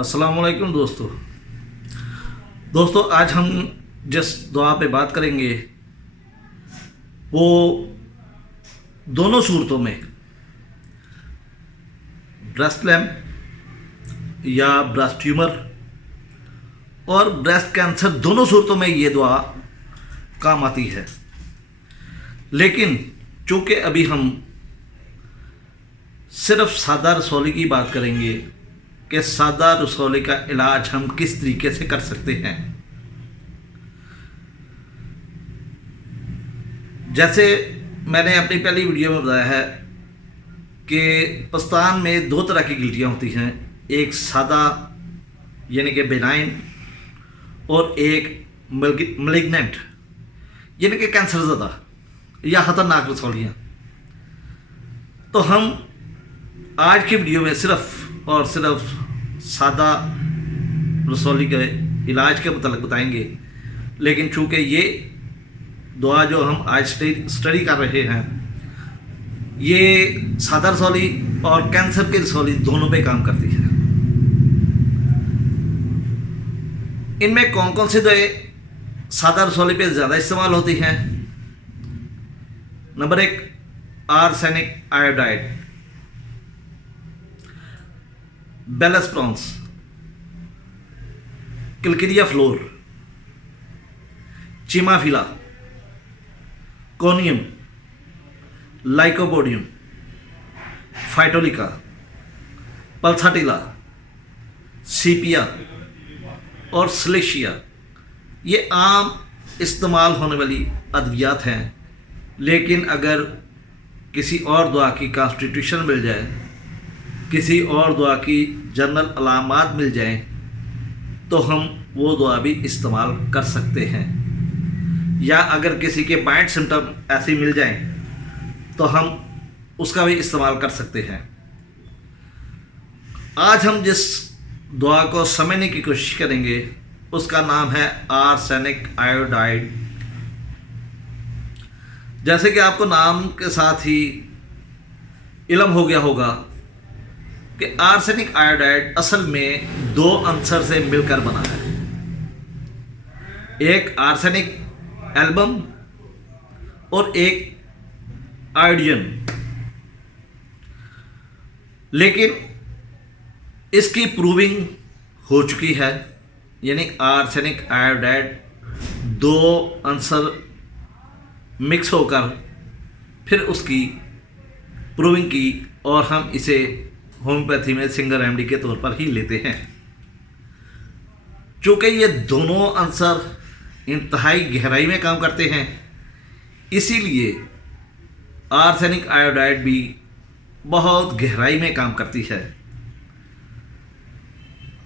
अस्सलामुअलैकुम दोस्तों आज हम जिस दुआ पे बात करेंगे वो दोनों सूरतों में ब्रेस्ट लैम्प या ब्रेस्ट ट्यूमर और ब्रेस्ट कैंसर दोनों सूरतों में ये दुआ काम आती है। लेकिन चूँकि अभी हम सिर्फ सादा रसौली की बात करेंगे कि सादा रसौली का इलाज हम किस तरीके से कर सकते हैं। जैसे मैंने अपनी पहली वीडियो में बताया है कि पस्तान में दो तरह की गिल्टियाँ होती हैं, एक सादा यानी कि बेनाइन और एक मलिग्नेंट यानी कि कैंसर ज़दा या खतरनाक रसौलियाँ। तो हम आज की वीडियो में सिर्फ और सिर्फ सादा रसौली के इलाज के मतलब बताएंगे। लेकिन चूँकि ये दुआ जो हम आज स्टडी कर रहे हैं ये सादा रसौली और कैंसर की रसौली दोनों पे काम करती है। इनमें कौन कौन सी दवाएं सादा रसौली पे ज़्यादा इस्तेमाल होती हैं? नंबर 1 आर्सेनिक आयोडाइड, बेलस प्रॉन्स, किलकिरिया फ्लोर, chimaphila, conium, lycopodium, phytolacca, pulsatilla, sepia और सिलेशिया ये आम इस्तेमाल होने वाली अद्वियात हैं। लेकिन अगर किसी और दवा की कॉन्स्टिट्यूशन मिल जाए, किसी और दवा की जनरल अलामात मिल जाएं, तो हम वो दवा भी इस्तेमाल कर सकते हैं। या अगर किसी के माइल्ड सिम्टम ऐसे मिल जाएं तो हम उसका भी इस्तेमाल कर सकते हैं। आज हम जिस दवा को समझने की कोशिश करेंगे उसका नाम है आर्सेनिक आयोडाइड। जैसे कि आपको नाम के साथ ही इल्म हो गया होगा कि आर्सेनिक आयोडाइड असल में दो अंसर से मिलकर बना है, एक आर्सेनिक एल्बम और एक आयोडीन। लेकिन इसकी प्रूविंग हो चुकी है, यानी आर्सेनिक आयोडाइड दो अंसर मिक्स होकर फिर उसकी प्रूविंग की और हम इसे होम्योपैथी में सिंगल रेमेडी के तौर पर ही लेते हैं। चूँकि ये दोनों अंसर इंतहाई गहराई में काम करते हैं, इसीलिए आर्सेनिक आयोडाइड भी बहुत गहराई में काम करती है।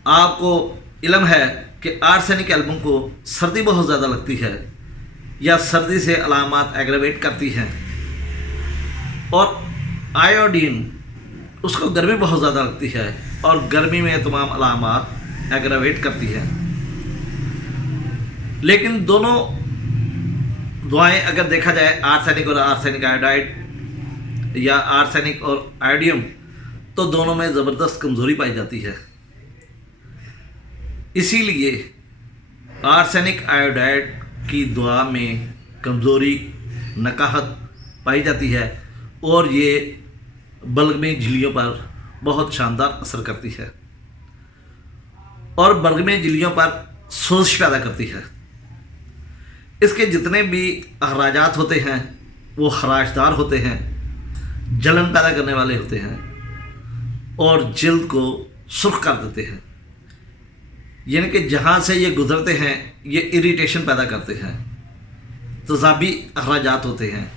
आपको इल्म है कि आर्सेनिक एल्बम को सर्दी बहुत ज़्यादा लगती है या सर्दी से अलामात एग्रावेट करती हैं, और आयोडीन उसको गर्मी बहुत ज़्यादा लगती है और गर्मी में तमाम अलामात एग्रावेट करती है। लेकिन दोनों दवाएं अगर देखा जाए आर्सेनिक और आर्सेनिक आयोडाइड या आर्सेनिक और आयोडियम, तो दोनों में ज़बरदस्त कमज़ोरी पाई जाती है। इसीलिए आर्सेनिक आयोडाइड की दवा में कमज़ोरी, नकाहत पाई जाती है और ये बलगमी झिल्लियों पर बहुत शानदार असर करती है और बलगमी झिल्लियों पर सोजिश पैदा करती है। इसके जितने भी अखराजात होते हैं वो खराशदार होते हैं, जलन पैदा करने वाले होते हैं और जल्द को सुर्ख कर देते हैं। यानी कि जहाँ से ये गुजरते हैं ये इरिटेशन पैदा करते हैं, तेज़ाबी अखराजात होते हैं,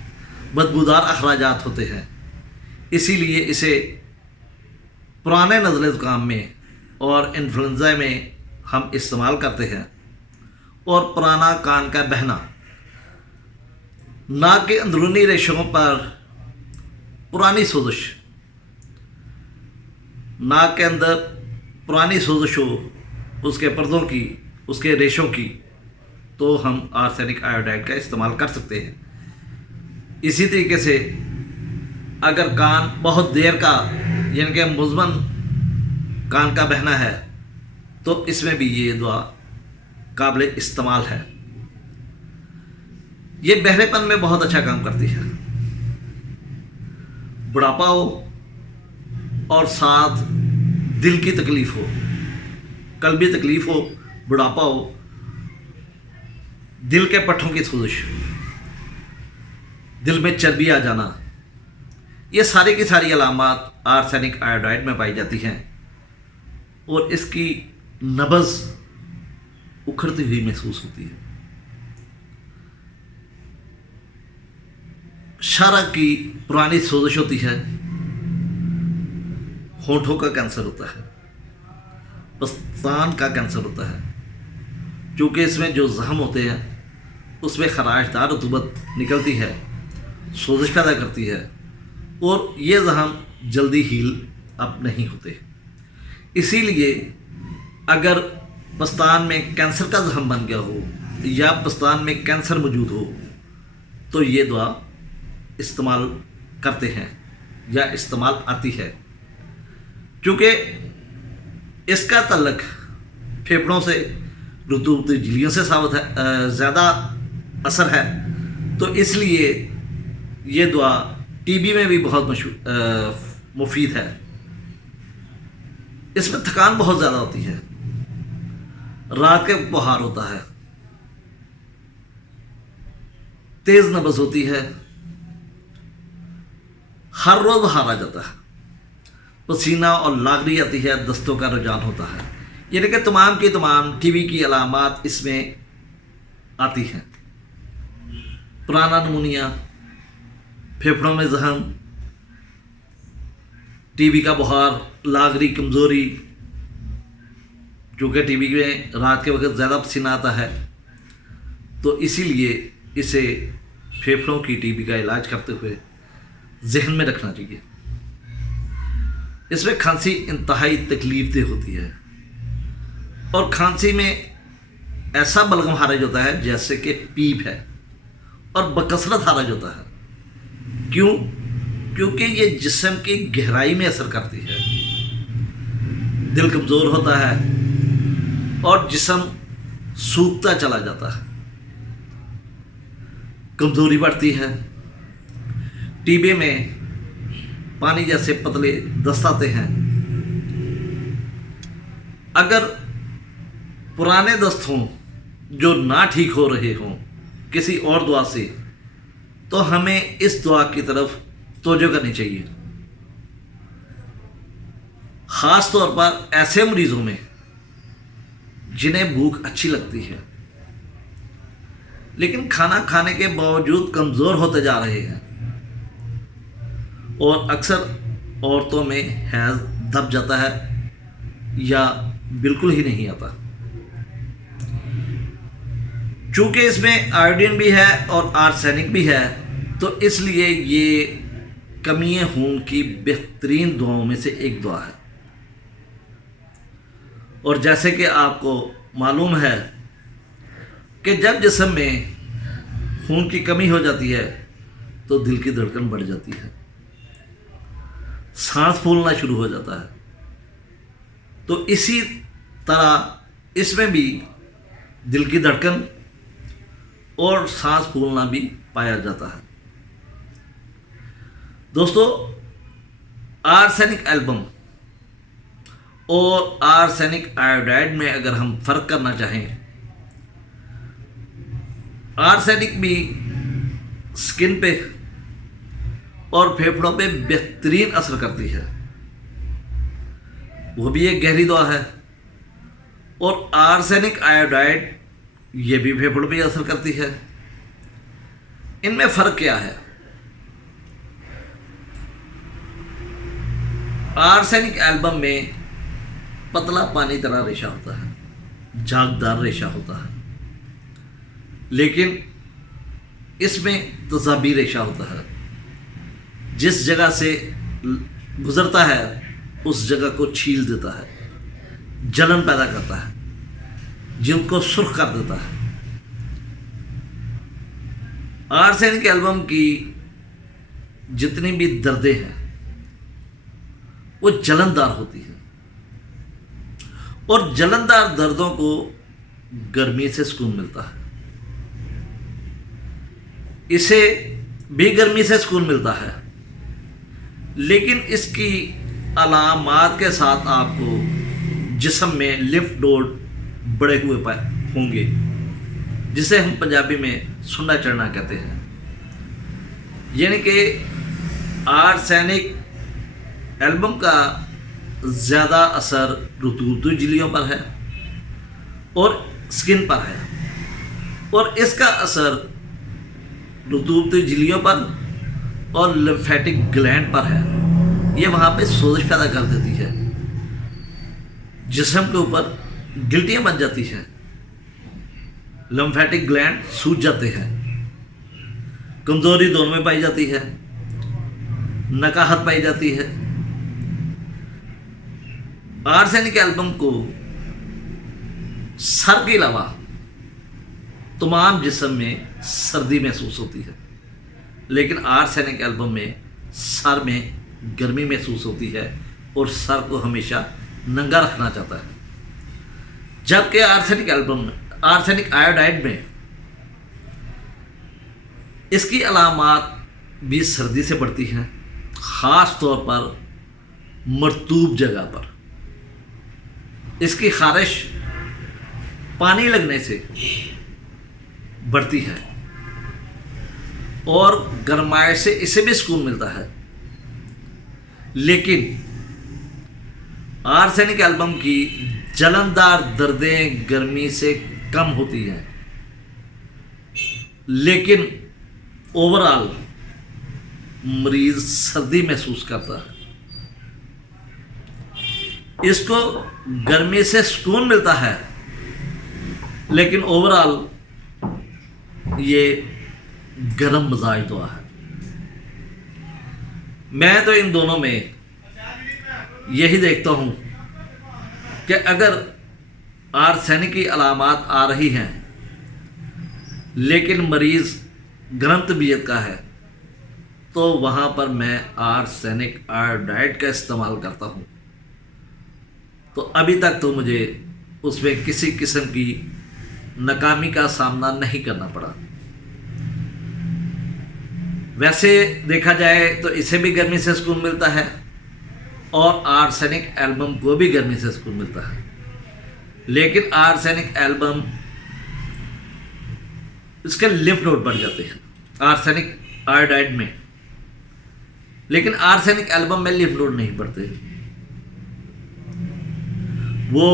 बदबूदार अखराजात होते हैं। इसीलिए इसे पुराने नज़ले ज़ुकाम में और इन्फ्लुएंजा में हम इस्तेमाल करते हैं। और पुराना कान का बहना, नाक के अंदरूनी रेशों पर पुरानी सोजिश, नाक के अंदर पुरानी सोजिश हो उसके पर्दों की, उसके रेशों की, तो हम आर्सेनिक आयोडाइड का इस्तेमाल कर सकते हैं। इसी तरीके से अगर कान बहुत देर का यानी कि मुज़मन कान का बहना है तो इसमें भी ये दवा काबिल इस्तेमाल है। ये बहरेपन में बहुत अच्छा काम करती है। बुढ़ापा हो और साथ दिल की तकलीफ हो, कल्बी तकलीफ हो, बुढ़ापा हो, दिल के पट्टों की सोजिश, दिल में चर्बी आ जाना, ये सारी की सारी अलामात आर्सेनिक आयोडाइड में पाई जाती हैं और इसकी नब्ज़ उखड़ती हुई महसूस होती है। शारा की पुरानी सोजिश होती है, होठों का कैंसर होता है, पस्तान का कैंसर होता है, क्योंकि इसमें जो जख्म होते हैं उसमें खराशदार रतूबत निकलती है, सोजिश पैदा करती है और ये जख्म जल्दी हील अप नहीं होते। इसीलिए अगर पस्तान में कैंसर का जख्म बन गया हो या पस्तान में कैंसर मौजूद हो तो ये दवा इस्तेमाल करते हैं या इस्तेमाल आती है, क्योंकि इसका तल्लक फेफड़ों से, रतूबती झिल्लियों से साबित है, ज़्यादा असर है। तो इसलिए ये दवा टीबी में भी बहुत मुफीद है। इसमें थकान बहुत ज़्यादा होती है, रात के बुखार होता है, तेज़ नब्ज़ होती है, हर रोज़ बुखार आ जाता है, पसीना और लागरी आती है, दस्तों का रुझान होता है। यानी कि तमाम की तमाम टीबी की अलामात इसमें आती हैं। पुराना नमूनिया, फेफड़ों में जख्म, टीबी का बुखार, लागरी, कमज़ोरी, क्योंकि टीबी में रात के वक्त ज़्यादा पसीना आता है, तो इसीलिए इसे फेफड़ों की टीबी का इलाज करते हुए जहन में रखना चाहिए। इसमें खांसी इंतहाई तकलीफदेह होती है और खांसी में ऐसा बलगम खारिज होता है जैसे कि पीप है और बकसरत खारिज होता है। क्यों? क्योंकि ये जिस्म की गहराई में असर करती है, दिल कमज़ोर होता है और जिस्म सूखता चला जाता है, कमज़ोरी बढ़ती है, टीबी में पानी जैसे पतले दस्त आते हैं। अगर पुराने दस्त हों जो ना ठीक हो रहे हों किसी और दवा से, तो हमें इस दवा की तरफ तवज्जो करनी चाहिए। ख़ास तौर पर ऐसे मरीज़ों में जिन्हें भूख अच्छी लगती है लेकिन खाना खाने के बावजूद कमज़ोर होते जा रहे हैं, और अक्सर औरतों में हैज़ दब जाता है या बिल्कुल ही नहीं आता। चूँकि इसमें आयोडीन भी है और आर्सेनिक भी है, तो इसलिए ये कमीए खून की बेहतरीन दवाओं में से एक दवा है। और जैसे कि आपको मालूम है कि जब जिस्म में खून की कमी हो जाती है तो दिल की धड़कन बढ़ जाती है, सांस फूलना शुरू हो जाता है। तो इसी तरह इसमें भी दिल की धड़कन और सांस फूलना भी पाया जाता है। दोस्तों, आर्सेनिक एल्बम और आर्सेनिक आयोडाइड में अगर हम फ़र्क करना चाहें, आर्सेनिक भी स्किन पे और फेफड़ों पे बेहतरीन असर करती है, वो भी एक गहरी दवा है। और आर्सेनिक आयोडाइड ये भी फेफड़ों पे असर करती है। इनमें फ़र्क क्या है? आर्सेनिक एल्बम में पतला पानी तरह रेशा होता है, झागदार रेशा होता है, लेकिन इसमें तजाबी रेशा होता है। जिस जगह से गुजरता है उस जगह को छील देता है, जलन पैदा करता है, जिनको सुर्ख कर देता है। आर्सेनिक एल्बम की जितनी भी दर्दें हैं वो जलनदार होती हैं और जलनदार दर्दों को गर्मी से सुकून मिलता है। इसे भी गर्मी से सुकून मिलता है, लेकिन इसकी अलामात के साथ आपको जिस्म में लिम्फ नोड बढ़े हुए होंगे, जिसे हम पंजाबी में सुन्ना चढ़ना कहते हैं। यानी कि आर्सेनिक एल्बम का ज़्यादा असर रतूबती झिल्लियों पर है और स्किन पर है, और इसका असर रतूबती झिल्लियों पर और लिम्फेटिक ग्लैंड पर है। ये वहाँ पे सोजिश पैदा कर देती है, जिस्म के ऊपर गिल्टियाँ बन जाती हैं, लिम्फेटिक ग्लैंड सूज जाते हैं, कमज़ोरी दोनों में पाई जाती है, नकाहत पाई जाती है। आर्सेनिक एल्बम को सर के अलावा तमाम जिस्म में सर्दी महसूस होती है, लेकिन आर्सेनिक एल्बम में सर में गर्मी महसूस होती है और सर को हमेशा नंगा रखना चाहता है। जबकि आर्सेनिक आयोडाइड में इसकी अलामात भी सर्दी से बढ़ती हैं, ख़ास तौर पर मरतूब जगह पर। इसकी खारिश पानी लगने से बढ़ती है और गरमाइश से इसे भी सुकून मिलता है, लेकिन आर्सेनिक एल्बम की जलनदार दर्दें गर्मी से कम होती हैं, लेकिन ओवरऑल मरीज सर्दी महसूस करता है। इसको गर्मी से सुकून मिलता है, लेकिन ओवरऑल ये गर्म मिजाज तो है। मैं तो इन दोनों में यही देखता हूँ कि अगर आर्सेनिक की अलामात आ रही हैं, लेकिन मरीज़ गर्म तबीयत का है, तो वहाँ पर मैं आर्सेनिक आयोडाइड का इस्तेमाल करता हूँ। तो अभी तक तो मुझे उसमें किसी किस्म की नाकामी का सामना नहीं करना पड़ा। वैसे देखा जाए तो इसे भी गर्मी से सुकून मिलता है और आर्सेनिक एल्बम को भी गर्मी से सुकून मिलता है, लेकिन आर्सेनिक एल्बम इसके लिम्फ नोड बढ़ जाते हैं आर्सेनिक आयोडाइड में, लेकिन आर्सेनिक एल्बम में लिम्फ नोड नहीं बढ़ते। वो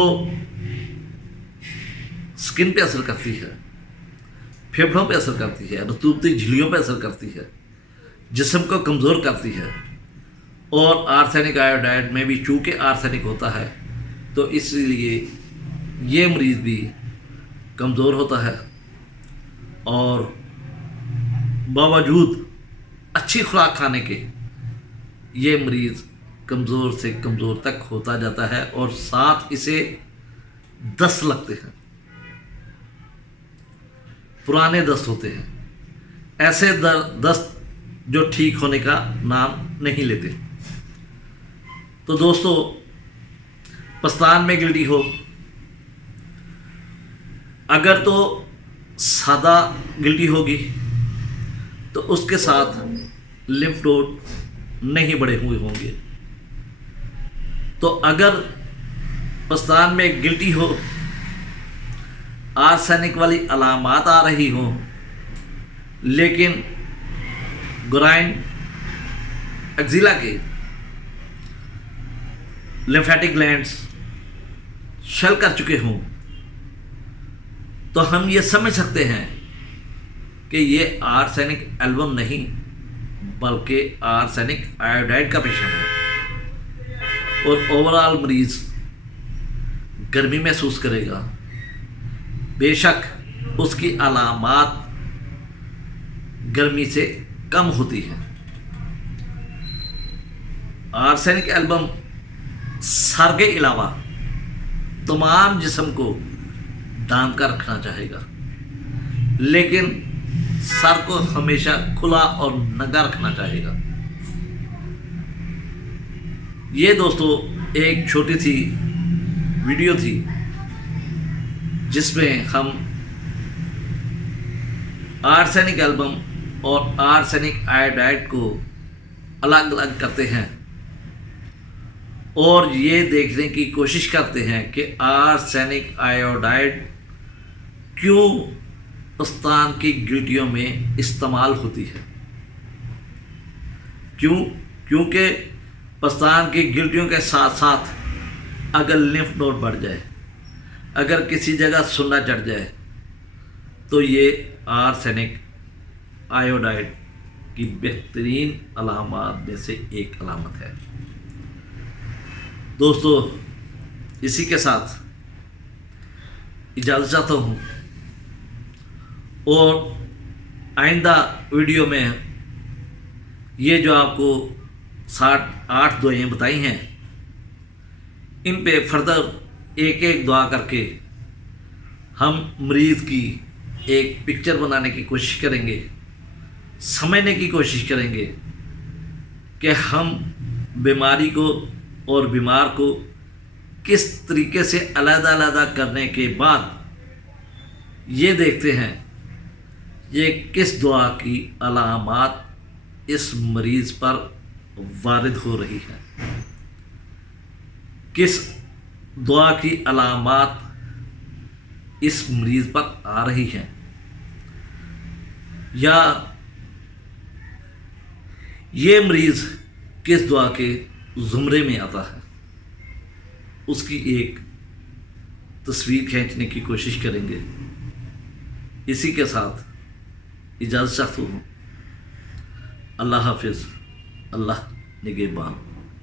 स्किन पे असर करती है, फेफड़ों पे असर करती है, रतूबती झिल्लियों पे असर करती है, जिस्म को कमज़ोर करती है। और आर्सेनिक आयोडाइड में भी चूँकि आर्सेनिक होता है, तो इसलिए ये मरीज़ भी कमज़ोर होता है और बावजूद अच्छी खुराक खाने के ये मरीज़ कमज़ोर से कमज़ोर तक होता जाता है और साथ इसे दस्त लगते हैं, पुराने दस्त होते हैं, ऐसे दस्त जो ठीक होने का नाम नहीं लेते। तो दोस्तों, पस्तान में गिल्टी हो, अगर तो सादा गिल्टी होगी तो उसके साथ लिम्फ नोड नहीं बढ़े हुए होंगे। तो अगर पस्तान में गिल्टी हो, आर्सेनिक वाली अलामात आ रही हो, लेकिन ग्राइन एक्जिला के लिम्फेटिक ग्लैंड्स शेल कर चुके हों, तो हम ये समझ सकते हैं कि ये आर्सेनिक एल्बम नहीं बल्कि आर्सेनिक आयोडाइड का पेशेंट है और ओवरऑल मरीज गर्मी महसूस करेगा। बेशक उसकी अलामात गर्मी से कम होती हैं। आर्सेनिक एल्बम सर के अलावा तमाम जिस्म को दाम कर रखना चाहेगा, लेकिन सर को हमेशा खुला और नंगा रखना चाहेगा। ये दोस्तों एक छोटी सी वीडियो थी जिसमें हम आर्सेनिक एल्बम और आर्सेनिक आयोडाइड को अलग अलग करते हैं और ये देखने की कोशिश करते हैं कि आर्सेनिक आयोडाइड क्यों पस्तान की गिल्टियों में इस्तेमाल होती है। क्योंकि पस्तान की गिल्टियों के साथ साथ अगर लिम्फ नोड बढ़ जाए, अगर किसी जगह सुन्ना चढ़ जाए, तो ये आर्सेनिक आयोडाइड की बेहतरीन अलामात में से एक अलामत है। दोस्तों, इसी के साथ इजाज़त चाहता हूँ और आइंदा वीडियो में ये जो आपको 8 दुआएं बताई हैं, इन पे फर्दर एक एक दुआ करके हम मरीज़ की एक पिक्चर बनाने की कोशिश करेंगे, समझने की कोशिश करेंगे कि हम बीमारी को और बीमार को किस तरीके से अलग-अलग करने के बाद ये देखते हैं ये किस दुआ की अलामात इस मरीज़ पर वारिद हो रही है, किस दुआ की अलामात इस मरीज़ पर आ रही हैं, या ये मरीज़ किस दुआ के ज़ुमरे में आता है, उसकी एक तस्वीर खींचने की कोशिश करेंगे। इसी के साथ इजाज़त चाहता हूँ। अल्लाह हाफिज़, अल्लाह निगहबान।